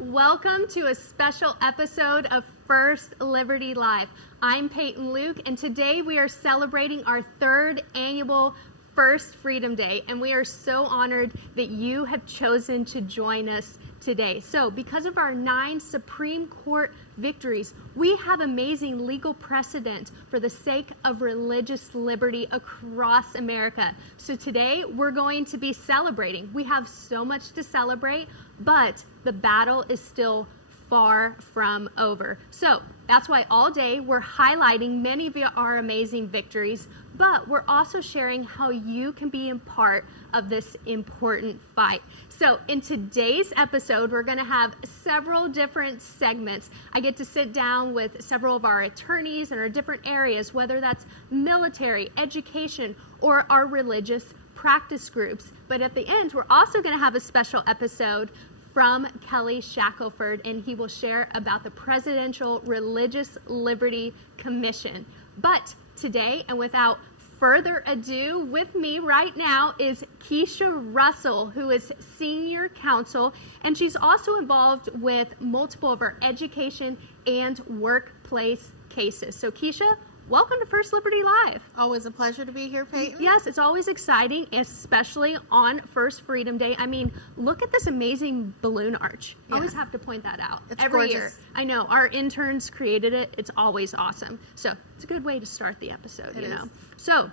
Welcome to a special episode of First Liberty Live. I'm Peyton Luke, and today we are celebrating our third annual First Freedom Day, and we are so honored that you have chosen to join us today. So, because of our 9 Supreme Court victories, we have amazing legal precedent for the sake of religious liberty across America. So today, we're going to be celebrating. We have so much to celebrate, but the battle is still far from over. So that's why all day we're highlighting many of our amazing victories, but we're also sharing how you can be a part of this important fight. So in today's episode, we're going to have several different segments. I get to sit down with several of our attorneys in our different areas, whether that's military, education, or our religious practice groups. But at the end, we're also going to have a special episode from Kelly Shackelford, and he will share about the Presidential Religious Liberty Commission. But today, and without further ado, with me right now is Keisha Russell, who is senior counsel, and she's also involved with multiple of our education and workplace cases. So Keisha, welcome to First Liberty Live. Always a pleasure to be here, Peyton. Yes, it's always exciting, especially on First Freedom Day. I mean, look at this amazing balloon arch. Yeah. Always have to point that out. It's every gorgeous. year. I know, our interns created it. It's always awesome. So it's a good way to start the episode, It you know. is. So,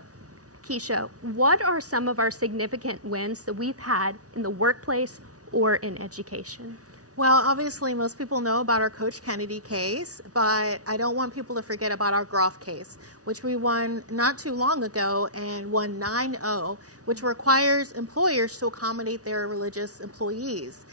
Keisha, what are some of our significant wins that we've had in the workplace or in education? Well, obviously, most people know about our Coach Kennedy case, but I don't want people to forget about our Groff case, which we won not too long ago and won 9-0, which requires employers to accommodate their religious employees.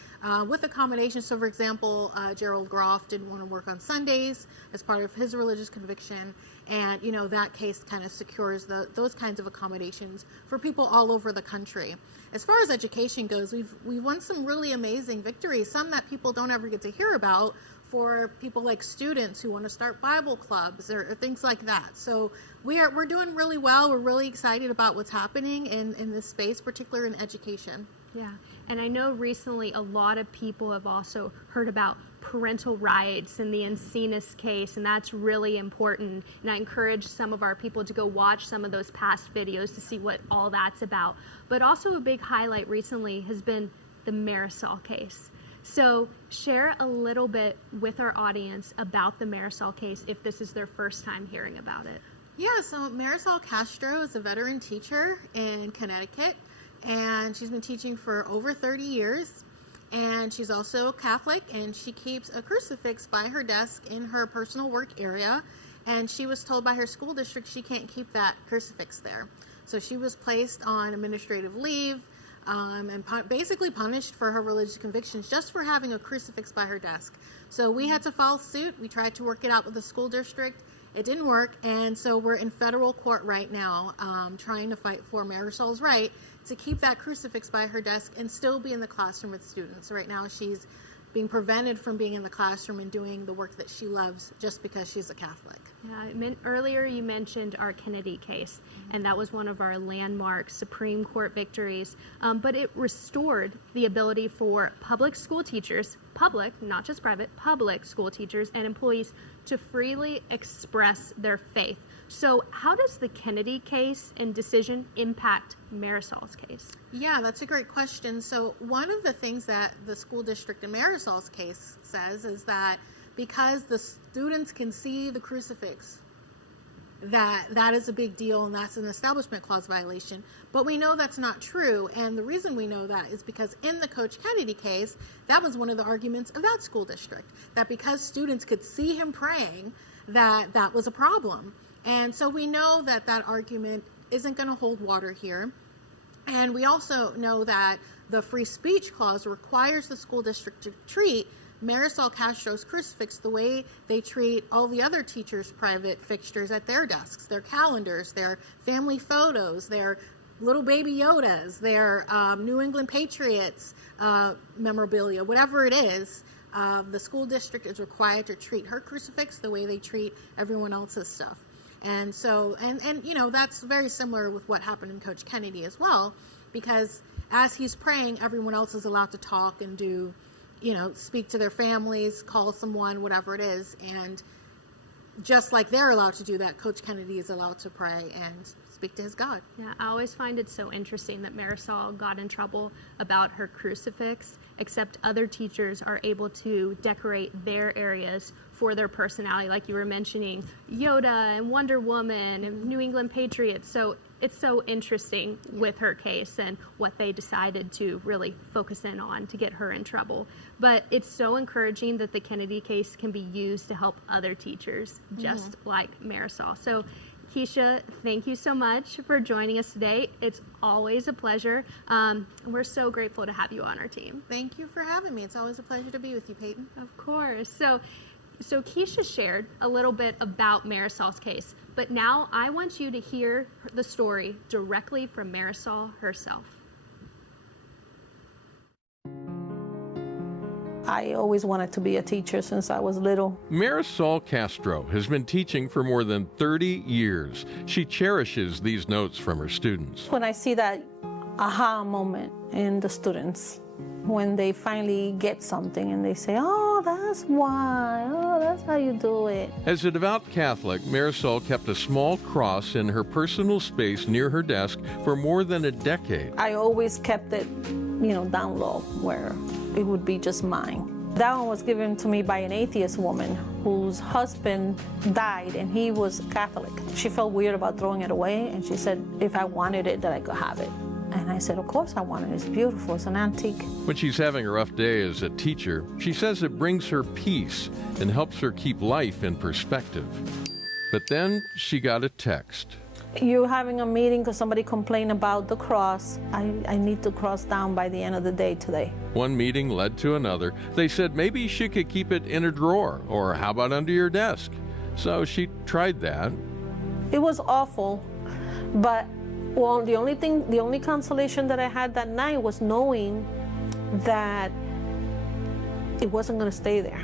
With accommodations, so for example, Gerald Groff didn't want to work on Sundays as part of his religious conviction, and you know that case kind of secures those kinds of accommodations for people all over the country. As far as education goes, we've won some really amazing victories, some that people don't ever get to hear about, for people like students who want to start Bible clubs or things like that. So we're doing really well. We're really excited about what's happening in this space, particularly in education. Yeah, and I know recently a lot of people have also heard about parental rights in the Encinas case, and that's really important. And I encourage some of our people to go watch some of those past videos to see what all that's about. But also a big highlight recently has been the Marisol case. So share a little bit with our audience about the Marisol case if this is their first time hearing about it. Yeah, so Marisol Castro is a veteran teacher in Connecticut, and she's been teaching for over 30 years. And she's also Catholic, and she keeps a crucifix by her desk in her personal work area. And she was told by her school district she can't keep that crucifix there. So she was placed on administrative leave and basically punished for her religious convictions just for having a crucifix by her desk. So we had to file suit. We tried to work it out with the school district. It didn't work, and so we're in federal court right now trying to fight for Marisol's right to keep that crucifix by her desk and still be in the classroom with students. Right now she's being prevented from being in the classroom and doing the work that she loves just because she's a Catholic. Yeah, earlier you mentioned our Kennedy case, and that was one of our landmark Supreme Court victories, but it restored the ability for public school teachers, public, not just private, public school teachers and employees to freely express their faith. So how does the Kennedy case and decision impact Marisol's case? Yeah, that's a great question. So one of the things that the school district in Marisol's case says is that because the students can see the crucifix, that is a big deal, and that's an Establishment Clause violation. But we know that's not true, and the reason we know that is because in the Coach Kennedy case, that was one of the arguments of that school district, that because students could see him praying, that was a problem. And so we know that that argument isn't going to hold water here. And we also know that the Free Speech Clause requires the school district to treat Marisol Castro's crucifix the way they treat all the other teachers' private fixtures at their desks, their calendars, their family photos, their little baby Yodas, their New England Patriots memorabilia, whatever it is. The school district is required to treat her crucifix the way they treat everyone else's stuff. And so, and you know, that's very similar with what happened in Coach Kennedy as well, because as he's praying, everyone else is allowed to talk and do speak to their families, call someone, whatever it is. And just like they're allowed to do that, Coach Kennedy is allowed to pray and speak to his God. Yeah, I always find it so interesting that Marisol got in trouble about her crucifix, except other teachers are able to decorate their areas for their personality, like you were mentioning Yoda and Wonder Woman and New England Patriots. So it's so interesting with her case and what they decided to really focus in on to get her in trouble. But it's so encouraging that the Kennedy case can be used to help other teachers, just like Marisol. So Keisha, thank you so much for joining us today. It's always a pleasure. We're so grateful to have you on our team. Thank you for having me. It's always a pleasure to be with you, Peyton. Of course. So Keisha shared a little bit about Marisol's case, but now I want you to hear the story directly from Marisol herself. I always wanted to be a teacher since I was little. Marisol Castro has been teaching for more than 30 years. She cherishes these notes from her students. When I see that aha moment in the students, when they finally get something and they say, oh, that's why, oh, that's how you do it. As a devout Catholic, Marisol kept a small cross in her personal space near her desk for more than a decade. I always kept it, down low where it would be just mine. That one was given to me by an atheist woman whose husband died and he was Catholic. She felt weird about throwing it away and she said if I wanted it that I could have it. And I said, of course I want it. It's beautiful. It's an antique. When she's having a rough day as a teacher, she says it brings her peace and helps her keep life in perspective. But then she got a text. You're having a meeting because somebody complained about the cross. I need to cross down by the end of the day today. One meeting led to another. They said maybe she could keep it in a drawer, or how about under your desk? So she tried that. It was awful, but well, the only consolation that I had that night was knowing that it wasn't going to stay there.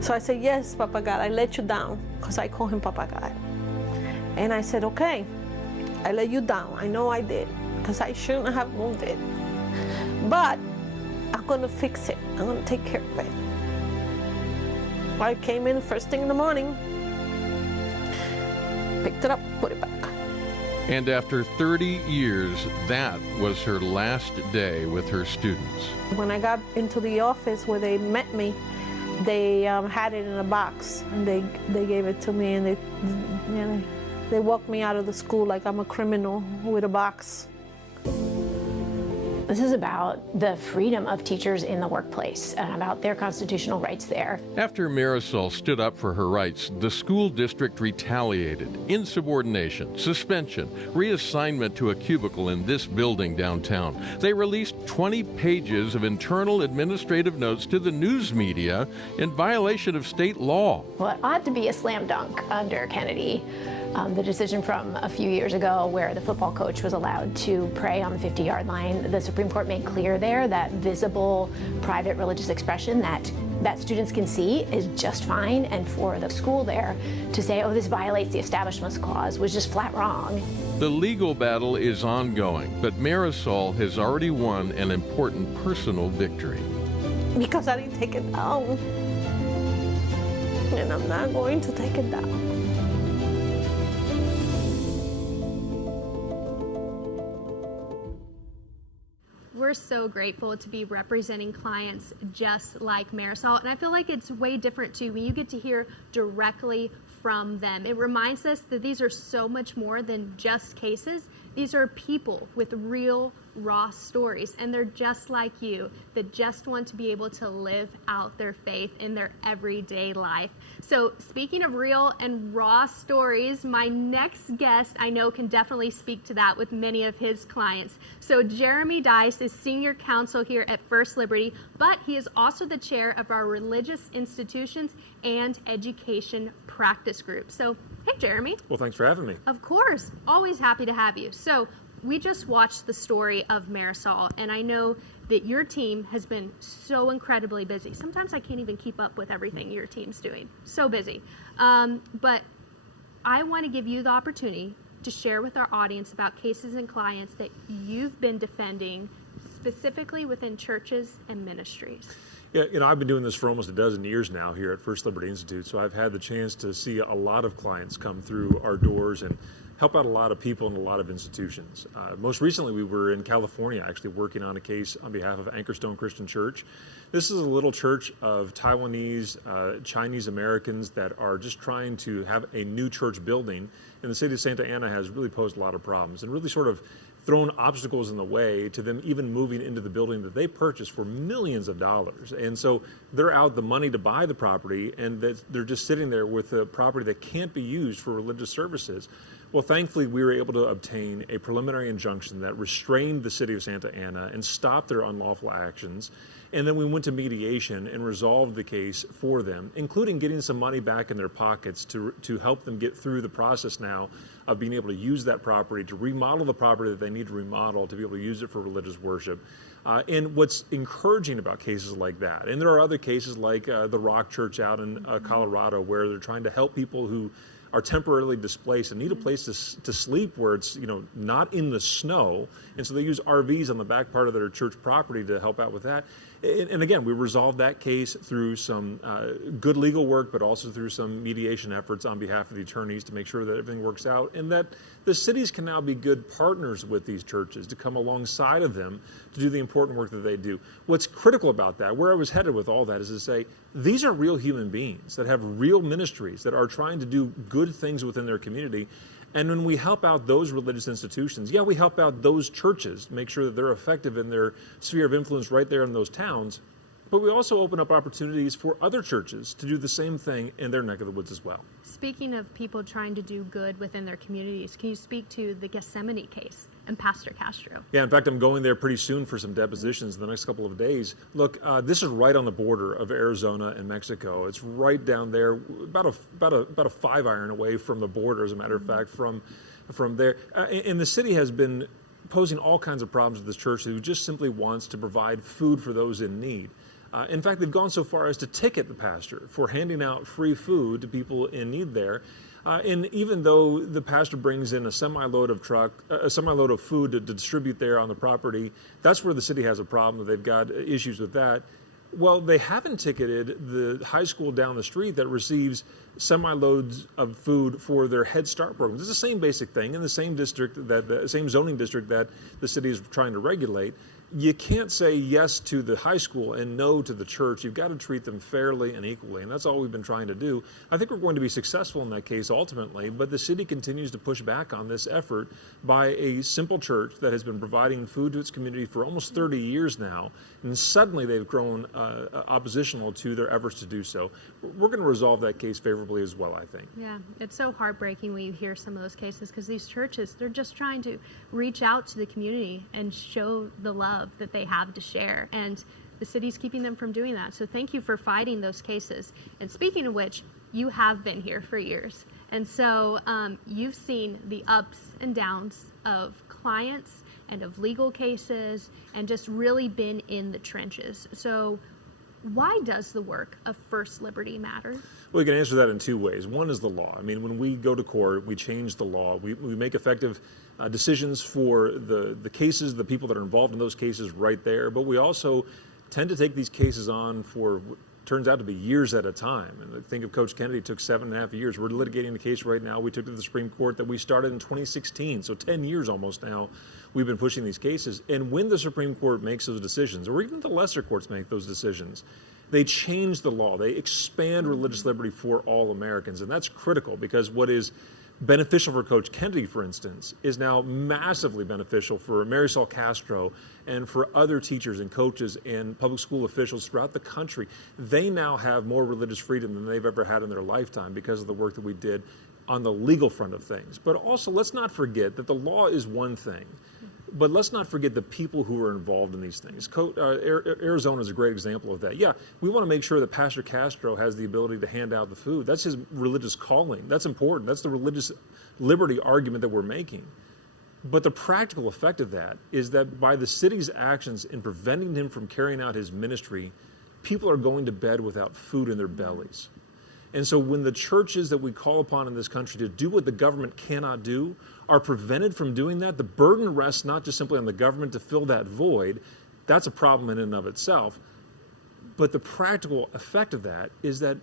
So I said, yes, Papa God, I let you down, because I call him Papa God. And I said, okay, I let you down. I know I did, because I shouldn't have moved it. But I'm going to fix it. I'm going to take care of it. I came in first thing in the morning, picked it up, put it back. And after 30 years, that was her last day with her students. When I got into the office where they met me, they had it in a box, and they gave it to me, and they walked me out of the school like I'm a criminal with a box. This is about the freedom of teachers in the workplace and about their constitutional rights there. After Marisol stood up for her rights, the school district retaliated. Insubordination, suspension, reassignment to a cubicle in this building downtown. They released 20 pages of internal administrative notes to the news media in violation of state law. Well, it ought to be a slam dunk under Kennedy. The decision from a few years ago where the football coach was allowed to pray on the 50-yard line, the Supreme Court made clear there that visible private religious expression that students can see is just fine, and for the school there to say, oh, this violates the Establishment Clause was just flat wrong. The legal battle is ongoing, but Marisol has already won an important personal victory. Because I didn't take it down. And I'm not going to take it down. We're so grateful to be representing clients just like Marisol, and I feel like it's way different too when you get to hear directly from them. It reminds us that these are so much more than just cases. These are people with real, raw stories, and they're just like you, that just want to be able to live out their faith in their everyday life. So speaking of real and raw stories, my next guest I know can definitely speak to that with many of his clients. So Jeremy Dice is senior counsel here at First Liberty, but he is also the chair of our religious institutions and education practice group. So, hey, Jeremy. Well, thanks for having me. Of course. Always happy to have you. So we just watched the story of Marisol, and I know that your team has been so incredibly busy. Sometimes I can't even keep up with everything your team's doing. So busy. But I want to give you the opportunity to share with our audience about cases and clients that you've been defending specifically within churches and ministries? Yeah, I've been doing this for almost a dozen years now here at First Liberty Institute, so I've had the chance to see a lot of clients come through our doors and help out a lot of people in a lot of institutions. Most recently, we were in California actually working on a case on behalf of Anchorstone Christian Church. This is a little church of Taiwanese, Chinese Americans that are just trying to have a new church building, and the city of Santa Ana has really posed a lot of problems and really sort of thrown obstacles in the way to them even moving into the building that they purchased for millions of dollars. And so they're out the money to buy the property, and they're just sitting there with a property that can't be used for religious services. Well, thankfully, we were able to obtain a preliminary injunction that restrained the city of Santa Ana and stopped their unlawful actions. And then we went to mediation and resolved the case for them, including getting some money back in their pockets to help them get through the process now of being able to use that property, to remodel the property that they need to remodel, to be able to use it for religious worship. And what's encouraging about cases like that, and there are other cases like the Rock Church out in Colorado, where they're trying to help people who are temporarily displaced and need a place to sleep where it's not in the snow, and so they use RVs on the back part of their church property to help out with that. And again, we resolved that case through some good legal work, but also through some mediation efforts on behalf of the attorneys to make sure that everything works out, and that the cities can now be good partners with these churches to come alongside of them to do the important work that they do. What's critical about that, where I was headed with all that, is to say these are real human beings that have real ministries that are trying to do good things within their community. And when we help out those religious institutions, we help out those churches, make sure that they're effective in their sphere of influence right there in those towns. But we also open up opportunities for other churches to do the same thing in their neck of the woods as well. Speaking of people trying to do good within their communities, can you speak to the Gethsemane case and Pastor Castro? Yeah, in fact, I'm going there pretty soon for some depositions in the next couple of days. Look, this is right on the border of Arizona and Mexico. It's right down there, about a 5-iron away from the border, as a matter of fact, from there. And the city has been posing all kinds of problems with this church who just simply wants to provide food for those in need. In fact, they've gone so far as to ticket the pastor for handing out free food to people in need there. And even though the pastor brings in a semi-load of food to distribute there on the property, that's where the city has a problem. They've got issues with that. Well, they haven't ticketed the high school down the street that receives semi-loads of food for their Head Start programs. It's the same basic thing in the same district, the same zoning district that the city is trying to regulate. You can't say yes to the high school and no to the church. You've got to treat them fairly and equally, and that's all we've been trying to do. I think we're going to be successful in that case ultimately, but the city continues to push back on this effort by a simple church that has been providing food to its community for almost 30 years now, and suddenly they've grown oppositional to their efforts to do so. We're going to resolve that case favorably as well, I think. Yeah, it's so heartbreaking when you hear some of those cases, because these churches, they're just trying to reach out to the community and show the love that they have to share, and the city's keeping them from doing that. So thank you for fighting those cases. And speaking of which, you have been here for years, and so you've seen the ups and downs of clients and of legal cases, and just really been in the trenches. So why does the work of First Liberty matter? Well, you can answer that in two ways. One is the law. I mean, when we go to court, we change the law. We make effective decisions for the cases, the people that are involved in those cases right there. But we also tend to take these cases on for what turns out to be years at a time. And think of Coach Kennedy, it took 7.5 years. We're litigating the case right now. We took it to the Supreme Court that we started in 2016. So 10 years almost now we've been pushing these cases. And when the Supreme Court makes those decisions, or even the lesser courts make those decisions, they change the law. They expand religious liberty for all Americans. And that's critical, because what is beneficial for Coach Kennedy, for instance, is now massively beneficial for Marisol Castro and for other teachers and coaches and public school officials throughout the country. They now have more religious freedom than they've ever had in their lifetime because of the work that we did on the legal front of things. But also, let's not forget that the law is one thing, but let's not forget the people who are involved in these things. Arizona is a great example of that. Yeah, we want to make sure that Pastor Castro has the ability to hand out the food. That's his religious calling. That's important. That's the religious liberty argument that we're making. But the practical effect of that is that by the city's actions in preventing him from carrying out his ministry, people are going to bed without food in their bellies. And so when the churches that we call upon in this country to do what the government cannot do are prevented from doing that, the burden rests not just simply on the government to fill that void. That's a problem in and of itself. But the practical effect of that is that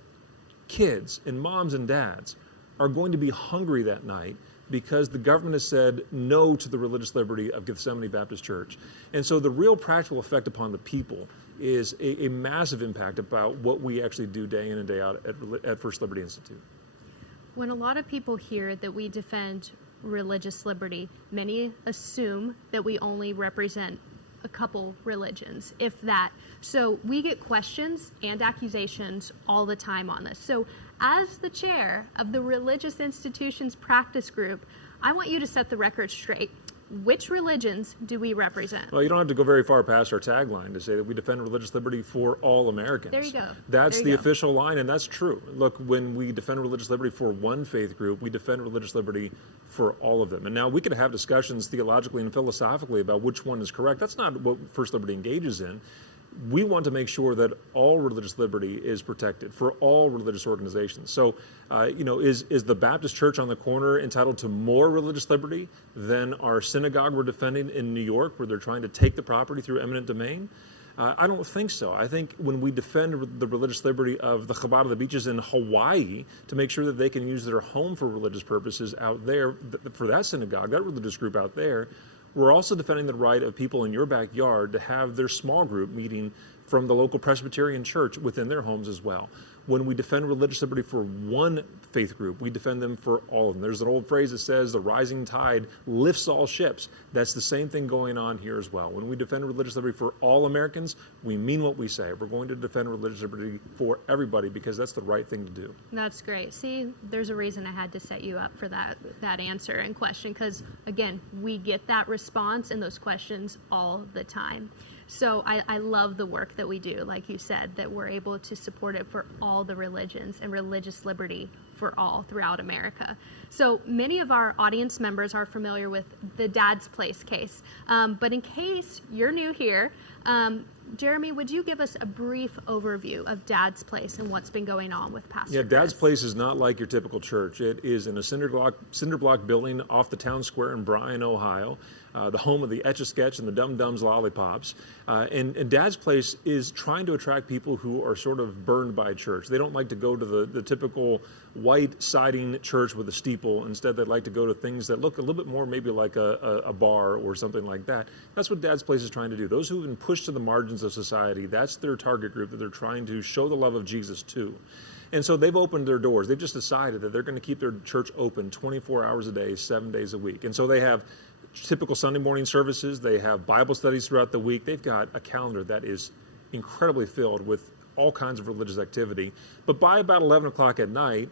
kids and moms and dads are going to be hungry that night because the government has said no to the religious liberty of Gethsemane Baptist Church. And so the real practical effect upon the people is a massive impact about what we actually do day in and day out at First Liberty Institute. When a lot of people hear that we defend religious liberty, many assume that we only represent a couple religions, if that. So we get questions and accusations all the time on this. So as the chair of the Religious Institutions Practice Group, I want you to set the record straight. Which religions do we represent? Well, you don't have to go very far past our tagline to say that we defend religious liberty for all Americans. There you go. That's there the you go. official line, and that's true. Look, when we defend religious liberty for one faith group, we defend religious liberty for all of them. And now we could have discussions theologically and philosophically about which one is correct. That's not what First Liberty engages in. We want to make sure that all religious liberty is protected for all religious organizations. So, is the Baptist church on the corner entitled to more religious liberty than our synagogue we're defending in New York, where they're trying to take the property through eminent domain? I don't think so. I think when we defend the religious liberty of the Chabad of the Beaches in Hawaii to make sure that they can use their home for religious purposes out there, for that synagogue, that religious group out there, we're also defending the right of people in your backyard to have their small group meeting from the local Presbyterian church within their homes as well. When we defend religious liberty for one faith group, we defend them for all of them. There's an old phrase that says the rising tide lifts all ships. That's the same thing going on here as well. When we defend religious liberty for all Americans, we mean what we say. We're going to defend religious liberty for everybody because that's the right thing to do. That's great. See, there's a reason I had to set you up for that answer and question, because again, we get that response and those questions all the time. So I love the work that we do, like you said, that we're able to support it for all the religions and religious liberty for all throughout America. So many of our audience members are familiar with the Dad's Place case. But in case you're new here, Jeremy, would you give us a brief overview of Dad's Place and what's been going on with Pastor Yeah, Dad's Chris? Place is not like your typical church. It is in a cinder block building off the town square in Bryan, Ohio, the home of the Etch-a-Sketch and the Dum Dums Lollipops. And Dad's Place is trying to attract people who are sort of burned by church. They don't like to go to the typical white siding church with a steeple. Instead, they'd like to go to things that look a little bit more maybe like a bar or something like that. That's what Dad's Place is trying to do. Those who've been pushed to the margins of society, that's their target group that they're trying to show the love of Jesus to. And so they've opened their doors. They've just decided that they're going to keep their church open 24 hours a day, 7 days a week. And so they have typical Sunday morning services. They have Bible studies throughout the week. They've got a calendar that is incredibly filled with all kinds of religious activity. But by about 11 o'clock at night,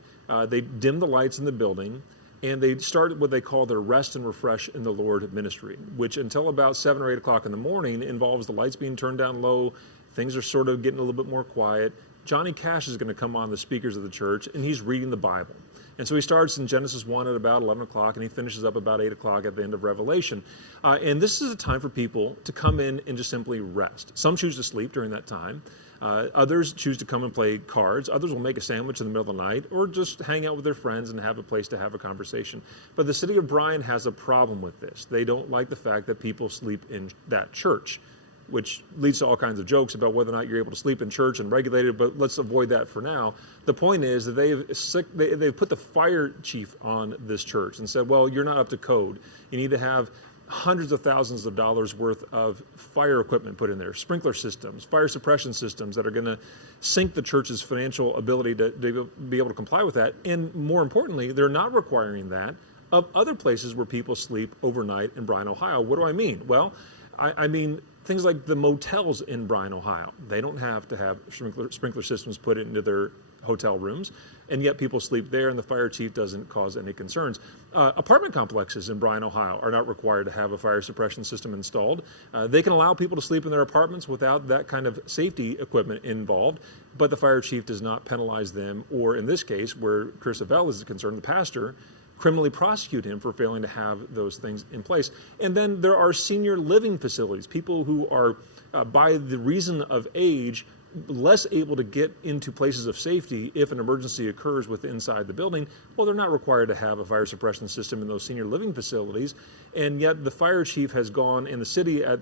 they dim the lights in the building, and they start what they call their Rest and Refresh in the Lord ministry, which until about 7 or 8 o'clock in the morning involves the lights being turned down low. Things are sort of getting a little bit more quiet. Johnny Cash is going to come on the speakers of the church, and he's reading the Bible. And so he starts in Genesis 1 at about 11 o'clock, and he finishes up about 8 o'clock at the end of Revelation. And this is a time for people to come in and just simply rest. Some choose to sleep during that time. Others choose to come and play cards. Others will make a sandwich in the middle of the night or just hang out with their friends and have a place to have a conversation. But the city of Bryan has a problem with this. They don't like the fact that people sleep in that church, which leads to all kinds of jokes about whether or not you're able to sleep in church and regulate it, but let's avoid that for now. The point is that they've put the fire chief on this church and said, well, you're not up to code. You need to have hundreds of thousands of dollars worth of fire equipment put in there, sprinkler systems, fire suppression systems that are going to sink the church's financial ability to be able to comply with that. And more importantly, they're not requiring that of other places where people sleep overnight in Bryan, Ohio. What do I mean? Well, I mean things like the motels in Bryan, Ohio. They don't have to have sprinkler systems put into their hotel rooms, and yet people sleep there, and the fire chief doesn't cause any concerns. Apartment complexes in Bryan, Ohio are not required to have a fire suppression system installed. They can allow people to sleep in their apartments without that kind of safety equipment involved, but the fire chief does not penalize them, or in this case, where Chris Avell is concerned, the pastor, criminally prosecute him for failing to have those things in place. And then there are senior living facilities, people who are, by the reason of age, less able to get into places of safety if an emergency occurs inside the building. Well, they're not required to have a fire suppression system in those senior living facilities. And yet the fire chief has gone, and the city at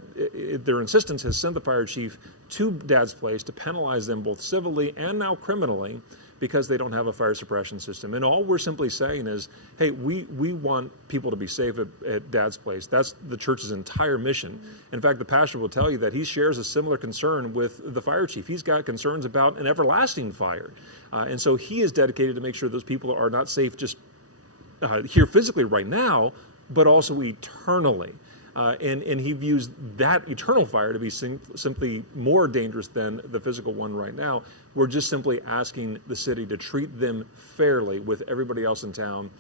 their insistence has sent the fire chief to Dad's Place to penalize them both civilly and now criminally because they don't have a fire suppression system. And all we're simply saying is, hey, we want people to be safe at Dad's Place. That's the church's entire mission. In fact, the pastor will tell you that he shares a similar concern with the fire chief. He's got concerns about an everlasting fire. And so he is dedicated to make sure those people are not safe just here physically right now, but also eternally. And he views that eternal fire to be simply more dangerous than the physical one right now. We're just simply asking the city to treat them fairly with everybody else in town.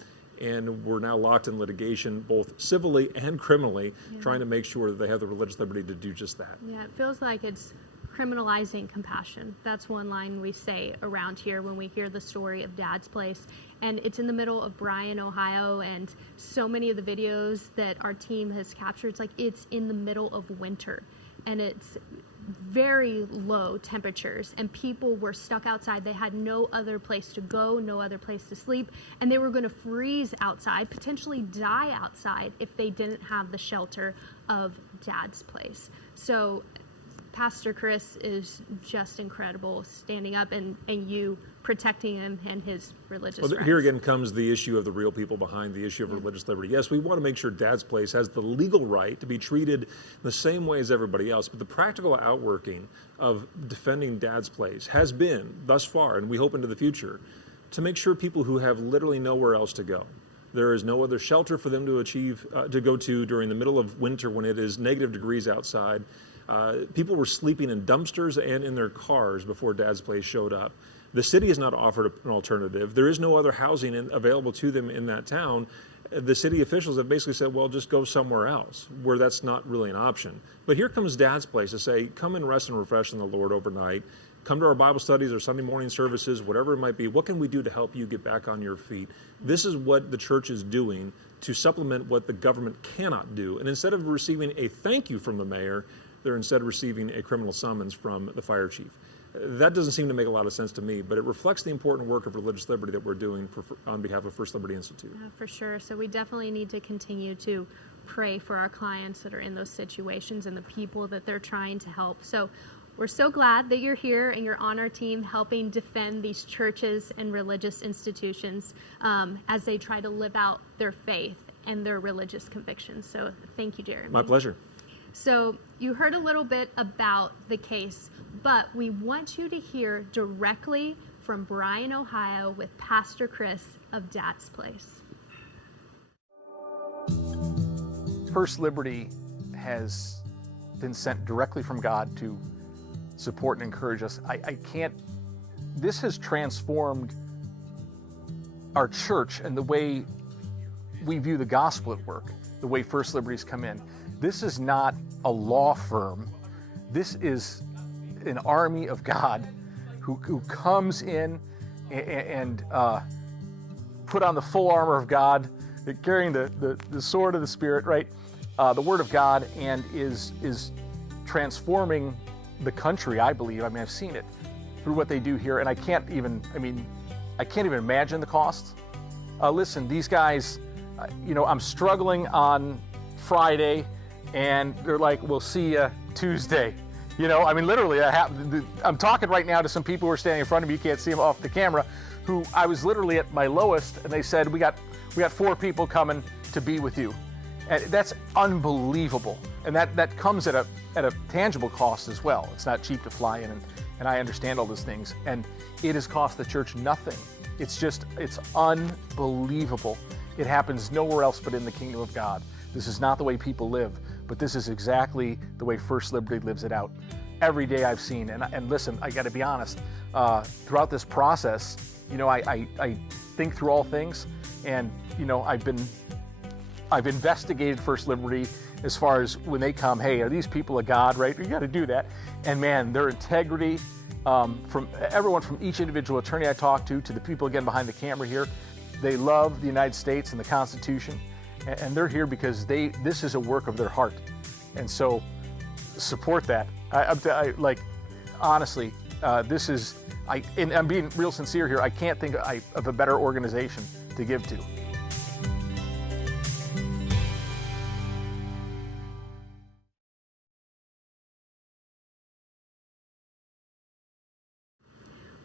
And we're now locked in litigation, both civilly and criminally, trying to make sure that they have the religious liberty to do just that. Yeah, it feels like it's criminalizing compassion. That's one line we say around here when we hear the story of Dad's Place. And it's in the middle of Bryan, Ohio, and so many of the videos that our team has captured, it's like it's in the middle of winter, and it's very low temperatures, and people were stuck outside. They had no other place to go, no other place to sleep, and they were going to freeze outside, potentially die outside if they didn't have the shelter of Dad's Place. So Pastor Chris is just incredible, standing up and you protecting him and his religious rights. Here again comes the issue of the real people behind the issue of religious liberty. Yes, we want to make sure Dad's Place has the legal right to be treated the same way as everybody else, but the practical outworking of defending Dad's Place has been, thus far, and we hope into the future, to make sure people who have literally nowhere else to go, there is no other shelter for them to go to during the middle of winter when it is negative degrees outside. People were sleeping in dumpsters and in their cars before Dad's Place showed up. The city has not offered an alternative. There is no other housing available to them in that town. The city officials have basically said, well, just go somewhere else, where that's not really an option. But here comes Dad's Place to say, come and rest and refresh in the Lord overnight. Come to our Bible studies or Sunday morning services, whatever it might be. What can we do to help you get back on your feet? This is what the church is doing to supplement what the government cannot do. And instead of receiving a thank you from the mayor, they're instead receiving a criminal summons from the fire chief. That doesn't seem to make a lot of sense to me, but it reflects the important work of religious liberty that we're doing on behalf of First Liberty Institute. Yeah, for sure. So we definitely need to continue to pray for our clients that are in those situations and the people that they're trying to help. So we're so glad that you're here and you're on our team helping defend these churches and religious institutions as they try to live out their faith and their religious convictions. So thank you, Jeremy. My pleasure. So you heard a little bit about the case, but we want you to hear directly from Bryan, Ohio with Pastor Chris of Dad's Place. First Liberty has been sent directly from God to support and encourage us. This has transformed our church and the way we view the gospel at work, the way First Liberty's come in. This is not a law firm. This is an army of God who comes in and put on the full armor of God, carrying the sword of the Spirit, right? The Word of God, and is transforming the country, I believe. I mean, I've seen it through what they do here, and I can't even imagine the costs. Listen, these guys, I'm struggling on Friday, and they're like, we'll see you Tuesday. Literally, I'm talking right now to some people who are standing in front of me. You can't see them off the camera, who I was literally at my lowest, and they said, we got 4 people coming to be with you. And that's unbelievable. And that comes at a tangible cost as well. It's not cheap to fly in, and I understand all those things. And it has cost the church nothing. It's unbelievable. It happens nowhere else but in the kingdom of God. This is not the way people live, but this is exactly the way First Liberty lives it out. Every day I've seen, and listen, I got to be honest, throughout this process, I think through all things, and I've investigated First Liberty as far as when they come, hey, are these people of God, right? You got to do that. And man, their integrity, from everyone, from each individual attorney I talk to the people again behind the camera here, they love the United States and the Constitution. And they're here because this is a work of their heart. And so support that. Honestly, This is, and I'm being real sincere here, I can't think of a better organization to give to.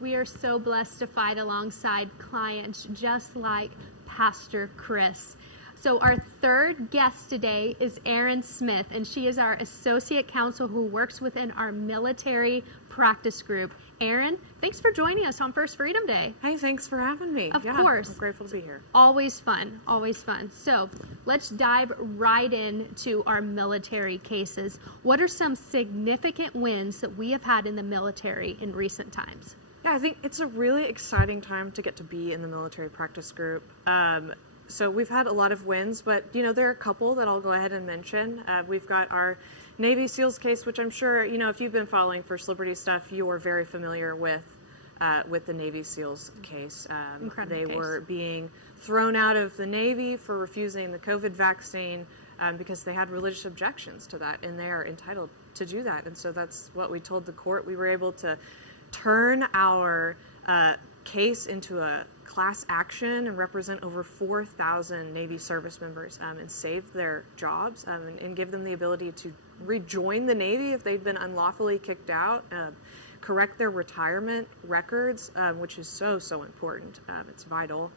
We are so blessed to fight alongside clients just like Pastor Chris. So our third guest today is Erin Smith, and she is our associate counsel who works within our military practice group. Erin, thanks for joining us on First Freedom Day. Hey, thanks for having me. Of course. I'm grateful to be here. Always fun, always fun. So let's dive right into our military cases. What are some significant wins that we have had in the military in recent times? Yeah, I think it's a really exciting time to get to be in the military practice group. So we've had a lot of wins, but there are a couple that I'll go ahead and mention. We've got our Navy SEALs case, which I'm sure if you've been following First Liberty stuff, you are very familiar with the Navy SEALs case. They were being thrown out of the Navy for refusing the COVID vaccine because they had religious objections to that, and they are entitled to do that. And so that's what we told the court. We were able to turn our case into a class action and represent over 4,000 Navy service members and save their jobs and give them the ability to rejoin the Navy if they'd been unlawfully kicked out, correct their retirement records, which is so important. It's vital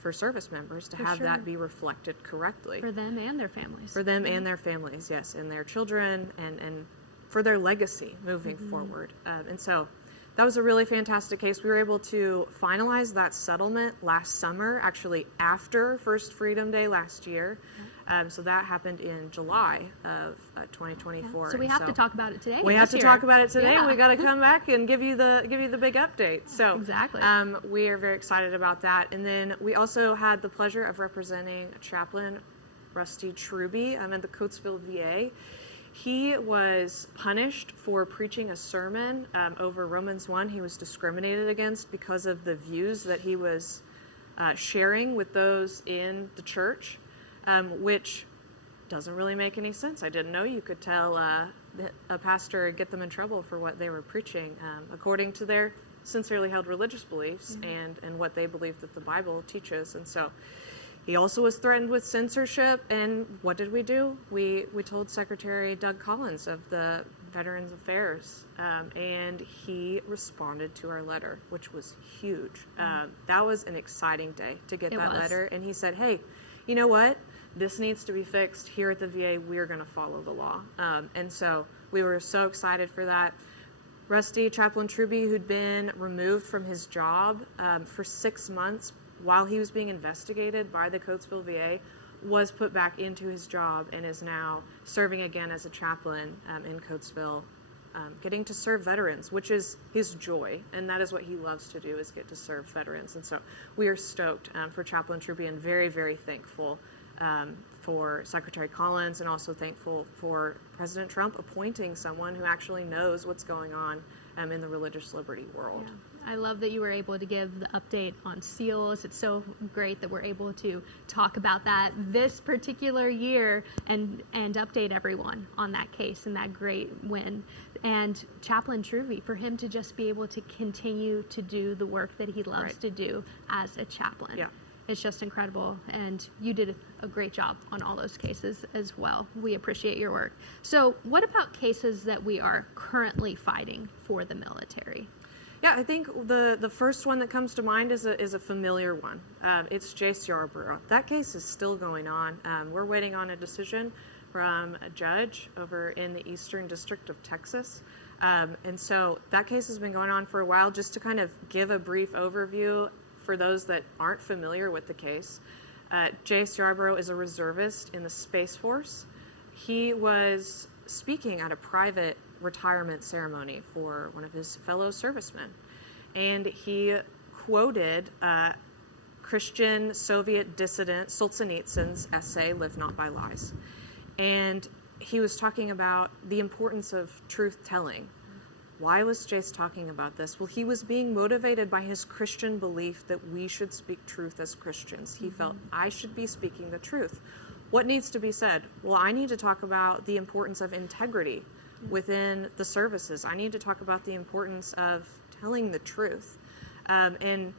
for service members to have that be reflected correctly. For them and their families. For them and their families, yes, and their children and for their legacy moving forward. And so that was a really fantastic case. We were able to finalize that settlement last summer, actually after First Freedom Day last year. So that happened in July of 2024. So we have to talk about it today. We have to talk about it today. Yeah. We got to come back and give you the big update. So exactly. We are very excited about that. And then we also had the pleasure of representing Chaplain Rusty Truby at the Coatesville VA. He was punished for preaching a sermon over Romans 1. He was discriminated against because of the views that he was sharing with those in the church, which doesn't really make any sense. I didn't know you could tell a pastor and get them in trouble for what they were preaching, according to their sincerely held religious beliefs and what they believe that the Bible teaches. And so he also was threatened with censorship, and what did we do? We told Secretary Doug Collins of the Veterans Affairs, and he responded to our letter, which was huge. That was an exciting day to get that letter, and he said, hey, you know what? This needs to be fixed. Here at the VA, we're going to follow the law. And so we were so excited for that. Rusty, Chaplain Truby, who'd been removed from his job for 6 months, while he was being investigated by the Coatesville VA, was put back into his job and is now serving again as a chaplain in Coatesville, getting to serve veterans, which is his joy, and that is what he loves to do, is get to serve veterans. And so we are stoked for Chaplain Truby and very, very thankful for Secretary Collins, and also thankful for President Trump appointing someone who actually knows what's going on in the religious liberty world. Yeah. I love that you were able to give the update on SEALs. It's so great that we're able to talk about that this particular year and update everyone on that case and that great win. And Chaplain Truby, for him to just be able to continue to do the work that he loves to do as a chaplain. Yeah. It's just incredible, and you did a great job on all those cases as well. We appreciate your work. So what about cases that we are currently fighting for the military? Yeah, I think the first one that comes to mind is a familiar one. It's Jace Yarborough. That case is still going on. We're waiting on a decision from a judge over in the Eastern District of Texas. And so that case has been going on for a while. Just to kind of give a brief overview for those that aren't familiar with the case, Jace Yarborough is a reservist in the Space Force. He was speaking at a private retirement ceremony for one of his fellow servicemen, and he quoted Christian Soviet dissident Solzhenitsyn's essay "Live Not by Lies," and he was talking about the importance of truth telling. Why was Jace talking about this? Well, he was being motivated by his Christian belief that we should speak truth as Christians. He felt, I should be speaking the truth. What needs to be said? Well, I need to talk about the importance of integrity within the services. I need to talk about the importance of telling the truth. And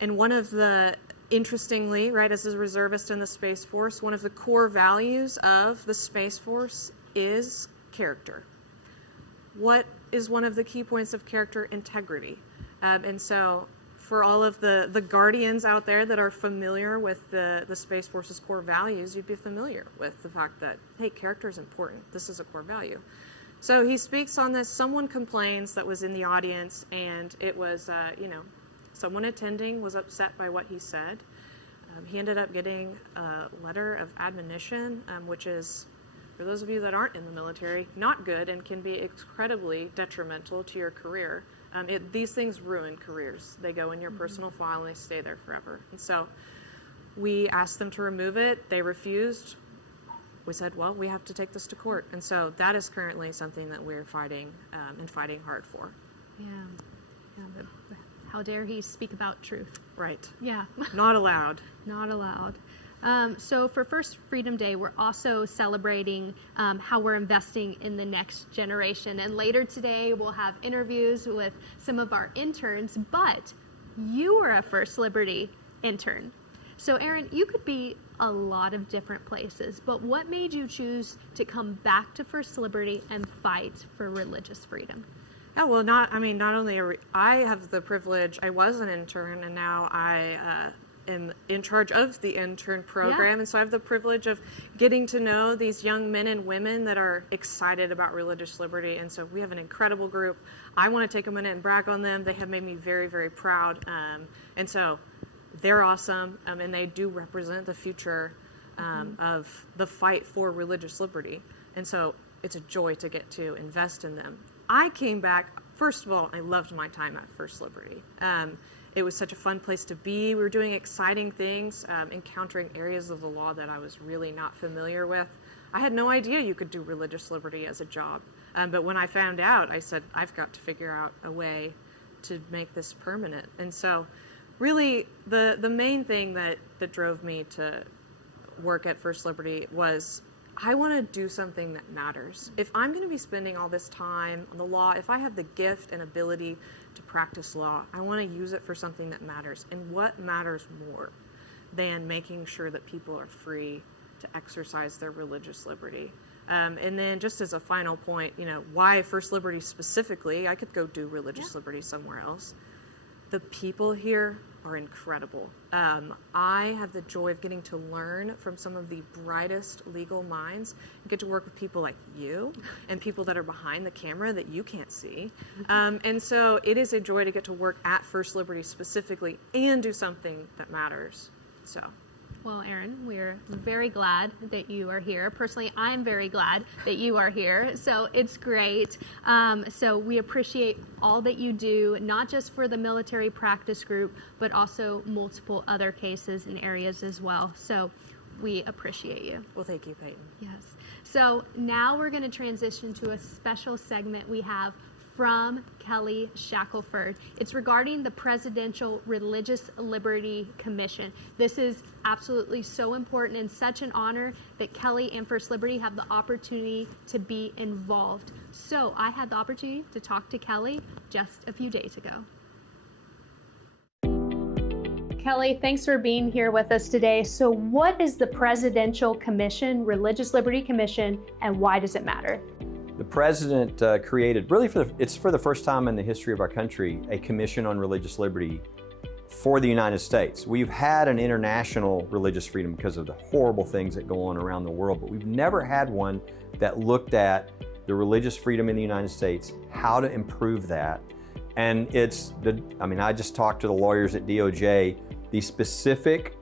one of the, interestingly, right, as a reservist in the Space Force, one of the core values of the Space Force is character. What is one of the key points of character? Integrity. And so for all of the guardians out there that are familiar with the Space Force's core values, you'd be familiar with the fact that, hey, character is important. This is a core value. So he speaks on this. Someone complains that was in the audience, and it was, someone attending was upset by what he said. He ended up getting a letter of admonition, which is, for those of you that aren't in the military, not good and can be incredibly detrimental to your career. These things ruin careers. They go in your personal file and they stay there forever. And so we asked them to remove it. They refused. We said, well, we have to take this to court. And so that is currently something that we're fighting and fighting hard for. Yeah. But how dare he speak about truth? Right. Yeah. Not allowed. Not allowed. So for First Freedom Day, we're also celebrating how we're investing in the next generation. And later today, we'll have interviews with some of our interns, but you were a First Liberty intern. So Aaron, you could be a lot of different places, but what made you choose to come back to First Liberty and fight for religious freedom? Yeah, well, not only I have the privilege, I was an intern, and now I am in charge of the intern program. And so I have the privilege of getting to know these young men and women that are excited about religious liberty. And so we have an incredible group. I want to take a minute and brag on them. They have made me very, very proud. And so they're awesome, and they do represent the future of the fight for religious liberty. And so it's a joy to get to invest in them. I came back, first of all, I loved my time at First Liberty. It was such a fun place to be. We were doing exciting things, encountering areas of the law that I was really not familiar with. I had no idea you could do religious liberty as a job. But when I found out, I said, I've got to figure out a way to make this permanent. And so really, the main thing that drove me to work at First Liberty was I want to do something that matters. If I'm going to be spending all this time on the law, if I have the gift and ability to practice law, I want to use it for something that matters. And what matters more than making sure that people are free to exercise their religious liberty? And then just as a final point, why First Liberty specifically? I could go do religious liberty somewhere else. The people here are incredible. I have the joy of getting to learn from some of the brightest legal minds and get to work with people like you and people that are behind the camera that you can't see. And so it is a joy to get to work at First Liberty specifically and do something that matters. So. Well, Aaron, we're very glad that you are here. Personally, I'm very glad that you are here. So it's great. So we appreciate all that you do, not just for the military practice group, but also multiple other cases and areas as well. So we appreciate you. Well, thank you, Peyton. Yes. So now we're going to transition to a special segment we have from Kelly Shackelford. It's regarding the Presidential Religious Liberty Commission. This is absolutely so important and such an honor that Kelly and First Liberty have the opportunity to be involved. So I had the opportunity to talk to Kelly just a few days ago. Kelly, thanks for being here with us today. So what is the Presidential Commission, Religious Liberty Commission, and why does it matter? The president created, really it's for the first time in the history of our country, a commission on religious liberty for the United States. We've had an international religious freedom because of the horrible things that go on around the world, but we've never had one that looked at the religious freedom in the United States, how to improve that. And I just talked to the lawyers at DOJ, the specific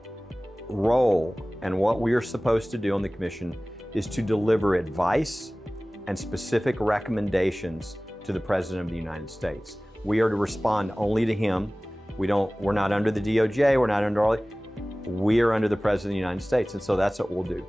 role and what we are supposed to do on the commission is to deliver advice and specific recommendations to the President of the United States. We are to respond only to him. We're not under the DOJ, we are under the President of the United States, and so that's what we'll do.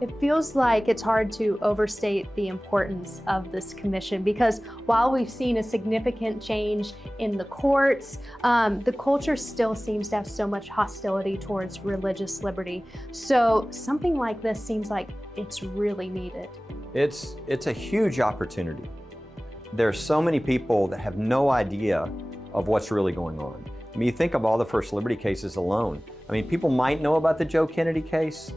It feels like it's hard to overstate the importance of this commission because while we've seen a significant change in the courts, the culture still seems to have so much hostility towards religious liberty. So something like this seems like it's really needed. It's a huge opportunity. There's so many people that have no idea of what's really going on. I mean, you think of all the First Liberty cases alone. I mean, people might know about the Joe Kennedy case,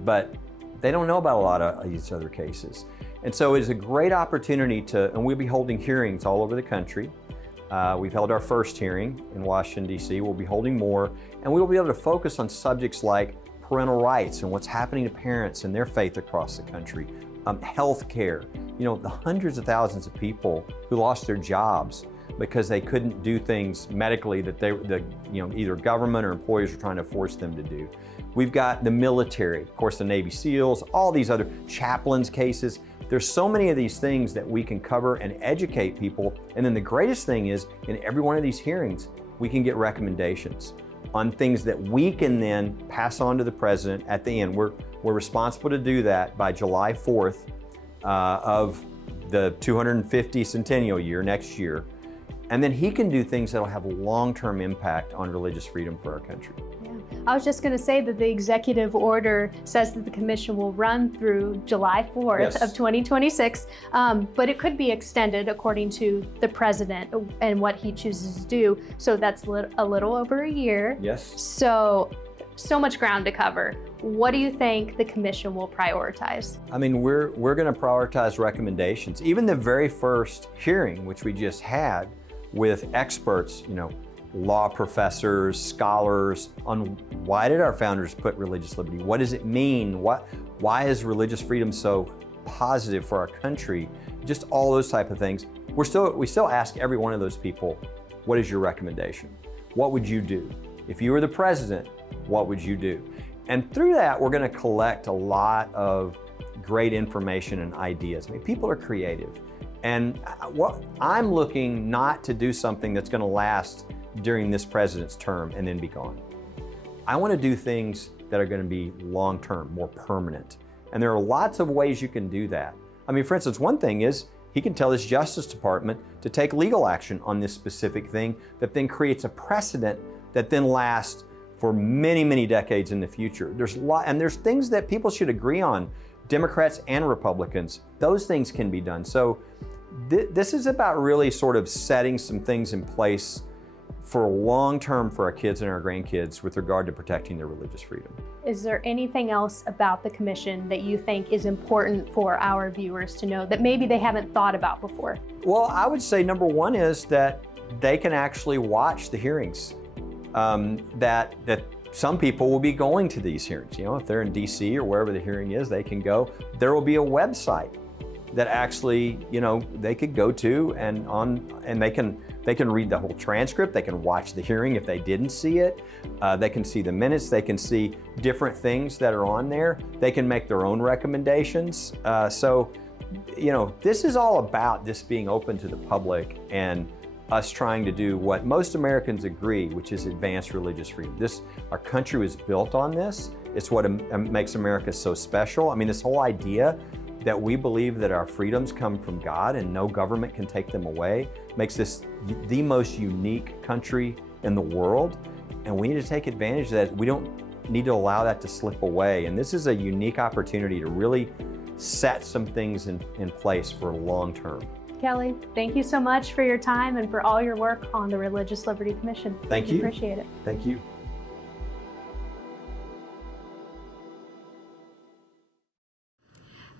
but they don't know about a lot of these other cases. And so it's a great opportunity and we'll be holding hearings all over the country. We've held our first hearing in Washington, D.C. We'll be holding more, and we'll be able to focus on subjects like parental rights and what's happening to parents and their faith across the country, health care, the hundreds of thousands of people who lost their jobs because they couldn't do things medically that either government or employers were trying to force them to do. We've got the military, of course, the Navy SEALs, all these other chaplains cases. There's so many of these things that we can cover and educate people. And then the greatest thing is, in every one of these hearings, we can get recommendations on things that we can then pass on to the president at the end. We're responsible to do that by July 4th of the 250 centennial year next year. And then he can do things that'll have long-term impact on religious freedom for our country. Yeah. I was just going to say that the executive order says that the commission will run through July 4th of 2026, but it could be extended according to the president and what he chooses to do. So that's a little over a year. Yes. So much ground to cover. What do you think the commission will prioritize? I mean, we're going to prioritize recommendations. Even the very first hearing, which we just had with experts, law professors, scholars, on why did our founders put religious liberty? What does it mean? Why is religious freedom so positive for our country? Just all those type of things. We still ask every one of those people, what is your recommendation? What would you do? If you were the president, what would you do? And through that, we're going to collect a lot of great information and ideas. I mean, people are creative. And I'm looking not to do something that's going to last during this president's term and then be gone. I want to do things that are going to be long-term, more permanent. And there are lots of ways you can do that. I mean, for instance, one thing is he can tell his Justice Department to take legal action on this specific thing that then creates a precedent that then lasts for many, many decades in the future. There's things that people should agree on, Democrats and Republicans. Those things can be done. So this is about really sort of setting some things in place for long term for our kids and our grandkids with regard to protecting their religious freedom. Is there anything else about the commission that you think is important for our viewers to know that maybe they haven't thought about before? Well, I would say number one is that they can actually watch the hearings. That some people will be going to these hearings. If they're in DC or wherever the hearing is, they can go. There will be a website that actually, they could go to and they can read the whole transcript. They can watch the hearing if they didn't see it. They can see the minutes. They can see different things that are on there. They can make their own recommendations. So, this is all about this being open to the public and us trying to do what most Americans agree, which is advance religious freedom. Our country was built on this. It's what makes America so special. I mean, this whole idea that we believe that our freedoms come from God and no government can take them away makes this the most unique country in the world. And we need to take advantage of that. We don't need to allow that to slip away. And this is a unique opportunity to really set some things in place for long term. Kelly, thank you so much for your time and for all your work on the Religious Liberty Commission. Thank you. Appreciate it. Thank you.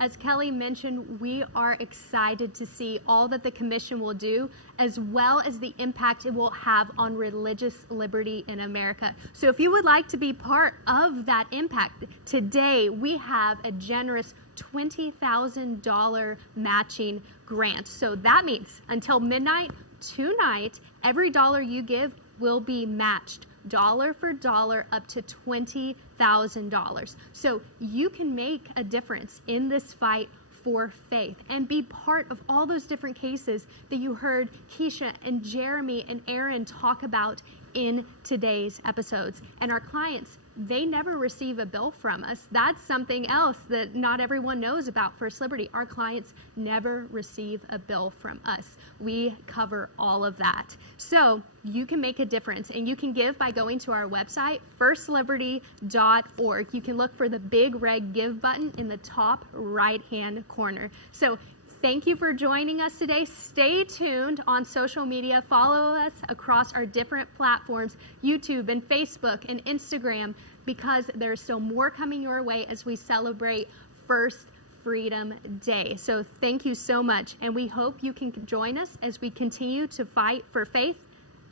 As Kelly mentioned, we are excited to see all that the commission will do, as well as the impact it will have on religious liberty in America. So if you would like to be part of that impact, today we have a generous $20,000 matching grant. So that means until midnight tonight, every dollar you give will be matched dollar for dollar up to $20,000. So you can make a difference in this fight for faith and be part of all those different cases that you heard Keisha and Jeremy and Aaron talk about in today's episodes. And our clients, they never receive a bill from us. That's something else that not everyone knows about First Liberty. Our clients never receive a bill from us. We cover all of that. So you can make a difference, and you can give by going to our website, firstliberty.org. You can look for the big red give button in the top right-hand corner. So thank you for joining us today. Stay tuned on social media. Follow us across our different platforms, YouTube and Facebook and Instagram, because there's still more coming your way as we celebrate First Freedom Day. So thank you so much, and we hope you can join us as we continue to fight for faith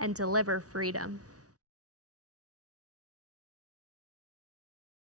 and deliver freedom.